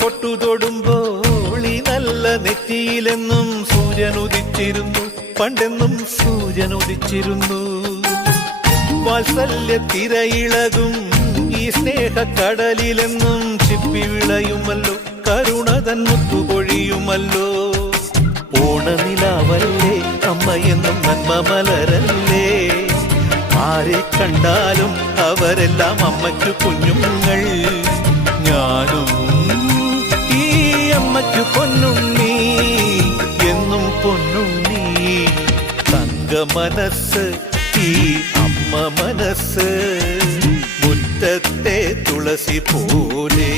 പൊട്ടു തൊടുമ്പോൾ ഈ നല്ല നെറ്റിയിലെന്നും സൂര്യൻ ഉദിച്ചിരുന്നു, പണ്ടെന്നും സൂര്യൻ ഉദിച്ചിരുന്നു. വാത്സല്യ തിരയിളകും ഈ സ്നേഹക്കടലിലെന്നും ചിപ്പി വിളയുമല്ലോ, കരുണതൻ മുത്തുപൊഴിയുമല്ലോ. ഓണനിലാവല്ലേ അമ്മയെന്നും നന്മ മലരല്ലേ, ആരെ കണ്ടാലും അവരെല്ലാം അമ്മയ്ക്കു കുഞ്ഞുങ്ങൾ. ഞാനും ഈ അമ്മയ്ക്കു പൊന്നുണ്ണി, എന്നും പൊന്നുണ്ണി. തങ്ക മനസ്സ് ഈ അമ്മ മനസ്സ്, മുറ്റത്തെ തുളസി പോലെ.